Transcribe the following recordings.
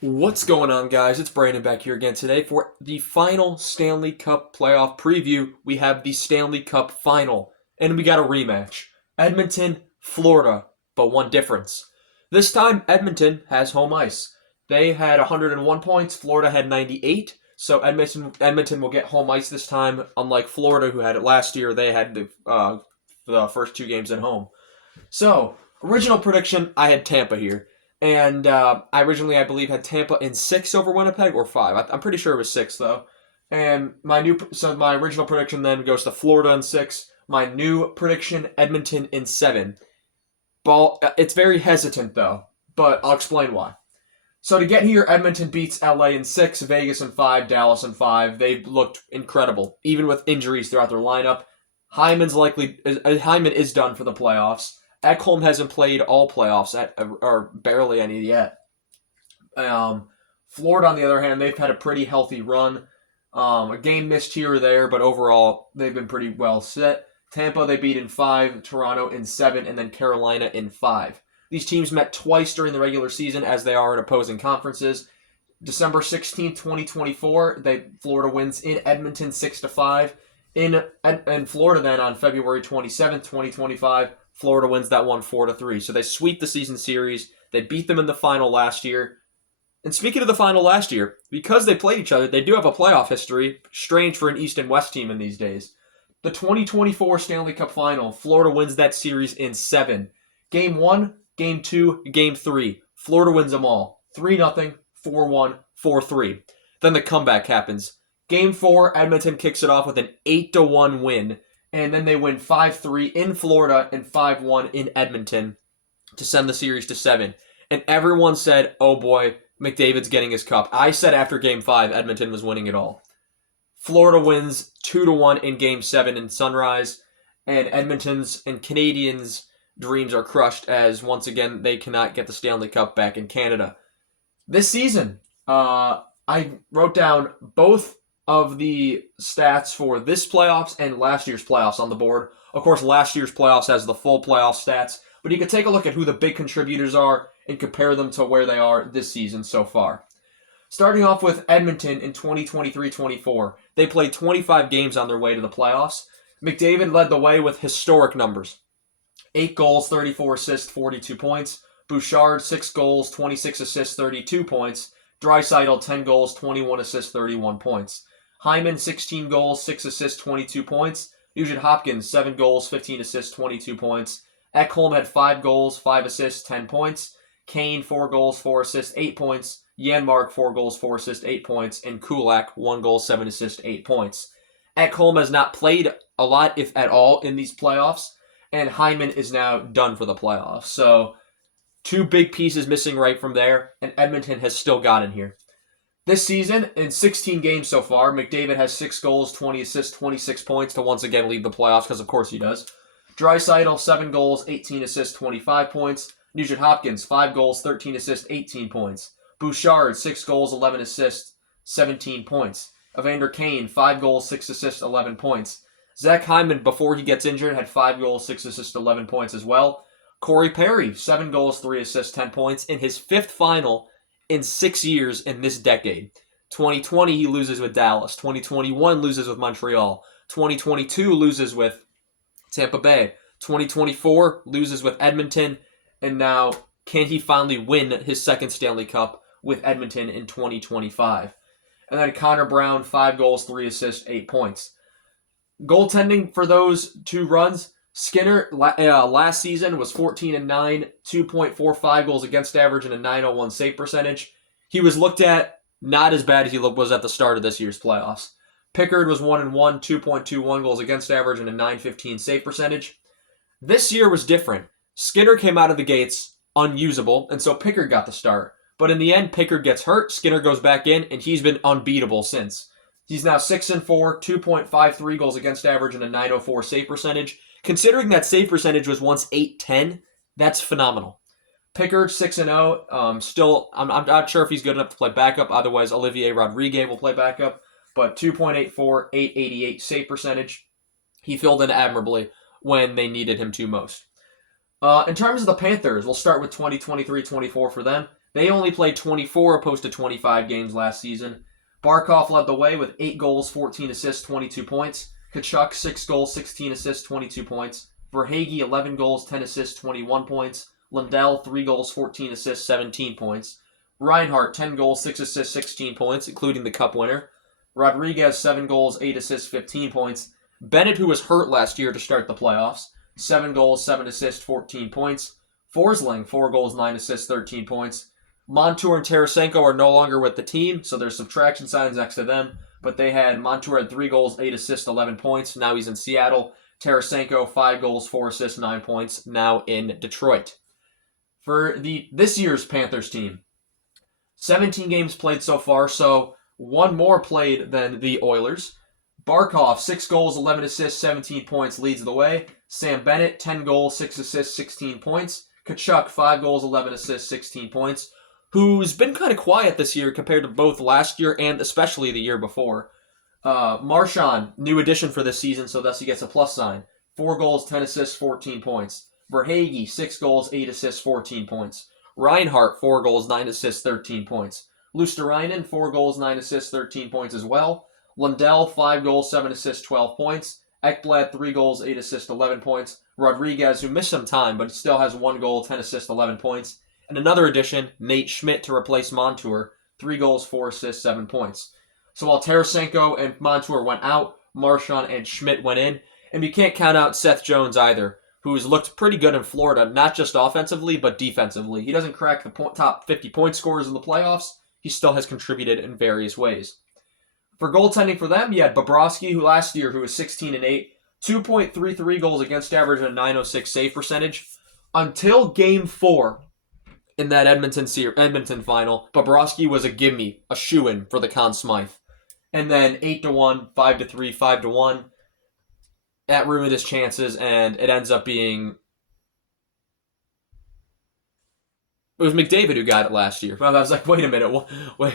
What's going on, guys? It's Brandon back here again today for the final Stanley Cup playoff preview. We have the Stanley Cup final, and we got a rematch. Edmonton, Florida, but one difference. This time, Edmonton has home ice. They had 101 points, Florida had 98, so Edmonton will get home ice this time, unlike Florida, who had it last year. They had the first two games at home. So, original prediction, I had Tampa here. And I originally, I believe, had Tampa in 6 over Winnipeg, or 5. I'm pretty sure it was 6, though. And my original prediction then goes to Florida in 6. My new prediction, Edmonton in 7. It's very hesitant, though, but I'll explain why. So to get here, Edmonton beats LA in 6, Vegas in 5, Dallas in 5. They've looked incredible, even with injuries throughout their lineup. Hyman is done for the playoffs. Ekholm hasn't played all playoffs, or barely any yet. Florida, on the other hand, they've had a pretty healthy run. A game missed here or there, but overall, they've been pretty well set. Tampa, they beat in 5, Toronto in 7, and then Carolina in 5. These teams met twice during the regular season, as they are in opposing conferences. December 16th, 2024, Florida wins in Edmonton 6-5. In Florida then, on February 27th, 2025, Florida wins that one 4-3. So they sweep the season series. They beat them in the final last year. And speaking of the final last year, because they played each other, they do have a playoff history. Strange for an East and West team in these days. The 2024 Stanley Cup Final, Florida wins that series in 7. Game 1, Game 2, Game 3. Florida wins them all. 3-0, 4-1, 4-3. Then the comeback happens. Game 4, Edmonton kicks it off with an 8-1 win. And then they win 5-3 in Florida and 5-1 in Edmonton to send the series to 7. And everyone said, oh boy, McDavid's getting his cup. I said after Game 5, Edmonton was winning it all. Florida wins 2-1 in Game 7 in Sunrise. And Edmonton's and Canadiens' dreams are crushed as, once again, they cannot get the Stanley Cup back in Canada. This season, I wrote down both of the stats for this playoffs and last year's playoffs on the board. Of course, last year's playoffs has the full playoff stats, but you can take a look at who the big contributors are and compare them to where they are this season so far. Starting off with Edmonton in 2023-24, they played 25 games on their way to the playoffs. McDavid led the way with historic numbers. 8 goals, 34 assists, 42 points. Bouchard, 6 goals, 26 assists, 32 points. Draisaitl, 10 goals, 21 assists, 31 points. Hyman, 16 goals, 6 assists, 22 points. Nugent Hopkins, 7 goals, 15 assists, 22 points. Ekholm had 5 goals, 5 assists, 10 points. Kane, 4 goals, 4 assists, 8 points. Janmark, 4 goals, 4 assists, 8 points. And Kulak, 1 goal, 7 assists, 8 points. Ekholm has not played a lot, if at all, in these playoffs. And Hyman is now done for the playoffs. So, 2 big pieces missing right from there. And Edmonton has still gotten here. This season, in 16 games so far, McDavid has 6 goals, 20 assists, 26 points to once again lead the playoffs, because of course he does. Draisaitl, 7 goals, 18 assists, 25 points. Nugent Hopkins, 5 goals, 13 assists, 18 points. Bouchard, 6 goals, 11 assists, 17 points. Evander Kane, 5 goals, 6 assists, 11 points. Zach Hyman, before he gets injured, had 5 goals, 6 assists, 11 points as well. Corey Perry, 7 goals, 3 assists, 10 points in his 5th final in 6 years in this decade. 2020, he loses with Dallas. 2021 loses with Montreal. 2022 loses with Tampa Bay. 2024 loses with Edmonton. And now, can he finally win his second Stanley Cup with Edmonton in 2025? And then Connor Brown, 5 goals, 3 assists, 8 points. Goaltending for those 2 runs, Skinner last season was 14-9, 2.45 goals against average, and a .901 save percentage. He was looked at not as bad as he was at the start of this year's playoffs. Pickard was 1-1, 2.21 goals against average, and a .915 save percentage. This year was different. Skinner came out of the gates unusable, and so Pickard got the start. But in the end, Pickard gets hurt, Skinner goes back in, and he's been unbeatable since. He's now 6-4, 2.53 goals against average, and a .904 save percentage. Considering that save percentage was once .810, that's phenomenal. Pickard, 6-0. Still, I'm not sure if he's good enough to play backup. Otherwise, Olivier Rodriguez will play backup. But 2.84, .888 save percentage. He filled in admirably when they needed him to most. In terms of the Panthers, we'll start with 2023-24 for them. They only played 24 opposed to 25 games last season. Barkov led the way with 8 goals, 14 assists, 22 points. Tkachuk, 6 goals, 16 assists, 22 points. Verhaeghe, 11 goals, 10 assists, 21 points. Lundell, 3 goals, 14 assists, 17 points. Reinhart, 10 goals, 6 assists, 16 points, including the cup winner. Rodriguez, 7 goals, 8 assists, 15 points. Bennett, who was hurt last year to start the playoffs, 7 goals, 7 assists, 14 points. Forsling, 4 goals, 9 assists, 13 points. Montour and Tarasenko are no longer with the team, so there's subtraction signs next to them. But Montour had 3 goals, 8 assists, 11 points. Now he's in Seattle. Tarasenko, 5 goals, 4 assists, 9 points. Now in Detroit. For this year's Panthers team, 17 games played so far, so one more played than the Oilers. Barkov, 6 goals, 11 assists, 17 points, leads the way. Sam Bennett, 10 goals, 6 assists, 16 points. Tkachuk, 5 goals, 11 assists, 16 points, who's been kind of quiet this year compared to both last year and especially the year before. Marchand, new addition for this season, so thus he gets a plus sign. 4 goals, 10 assists, 14 points. Verhaeghe, 6 goals, 8 assists, 14 points. Reinhart, 4 goals, 9 assists, 13 points. Luosterainen, 4 goals, 9 assists, 13 points as well. Lundell, 5 goals, 7 assists, 12 points. Ekblad, 3 goals, 8 assists, 11 points. Rodriguez, who missed some time, but still has 1 goal, 10 assists, 11 points. And another addition, Nate Schmidt to replace Montour, 3 goals, 4 assists, 7 points. So while Tarasenko and Montour went out, Marchand and Schmidt went in. And you can't count out Seth Jones either, who's looked pretty good in Florida, not just offensively, but defensively. He doesn't crack the top 50 point scorers in the playoffs. He still has contributed in various ways. For goaltending for them, you had Bobrovsky, who last year, who was 16-8, 2.33 goals against average and a .906 save percentage. Until Game 4 in that Edmonton final, Bobrovsky was a gimme, a shoo-in for the Conn Smythe. And then 8-1, 5-3, 5-1. That ruined his chances, and it ends up being... It was McDavid who got it last year. I was like, wait a minute. Wait.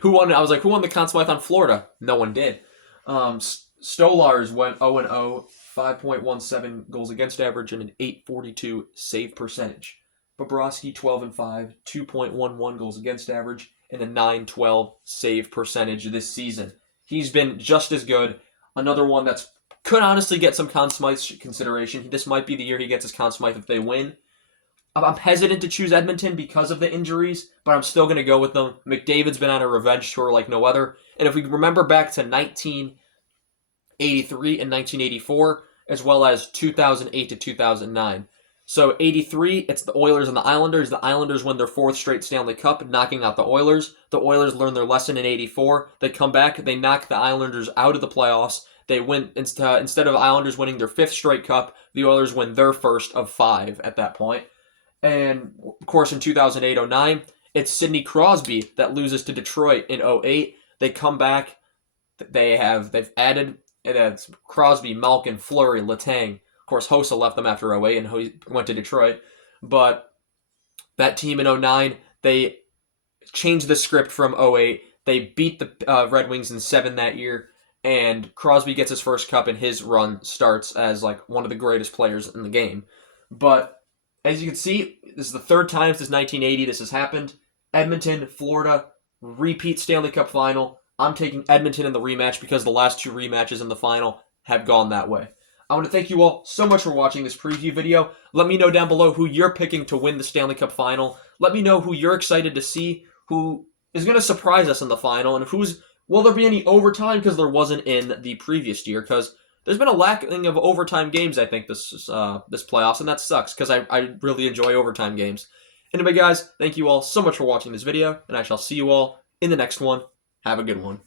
Who won? I was like, who won the Conn Smythe on Florida? No one did. Stolars went 0-0, 5.17 goals against average, and an .842 save percentage. Bobrovsky 12-5, 2.11 goals against average, and a .912 save percentage this season. He's been just as good. Another one that's could honestly get some Conn Smythe consideration. This might be the year he gets his Conn Smythe if they win. I'm hesitant to choose Edmonton because of the injuries, but I'm still going to go with them. McDavid's been on a revenge tour like no other. And if we remember back to 1983 and 1984, as well as 2008 to 2009. So 83, it's the Oilers and the Islanders. The Islanders win their 4th straight Stanley Cup, knocking out the Oilers. The Oilers learn their lesson in 84. They come back, they knock the Islanders out of the playoffs. They win, instead of Islanders winning their 5th straight cup, the Oilers win their first of 5 at that point. And, of course, in 2008-09, it's Sidney Crosby that loses to Detroit in 08. They come back. They've added Crosby, Malkin, Fleury, Letang. Of course, Hossa left them after 08 and went to Detroit. But that team in 09, they changed the script from 08. They beat the Red Wings in 7 that year. And Crosby gets his first cup, and his run starts as like one of the greatest players in the game. But as you can see, this is the 3rd time since 1980 this has happened. Edmonton, Florida, repeat Stanley Cup final. I'm taking Edmonton in the rematch because the last 2 rematches in the final have gone that way. I want to thank you all so much for watching this preview video. Let me know down below who you're picking to win the Stanley Cup final. Let me know who you're excited to see, who is going to surprise us in the final, and will there be any overtime because there wasn't in the previous year, because there's been a lacking of overtime games, I think, this playoffs, and that sucks because I really enjoy overtime games. Anyway, guys, thank you all so much for watching this video, and I shall see you all in the next one. Have a good one.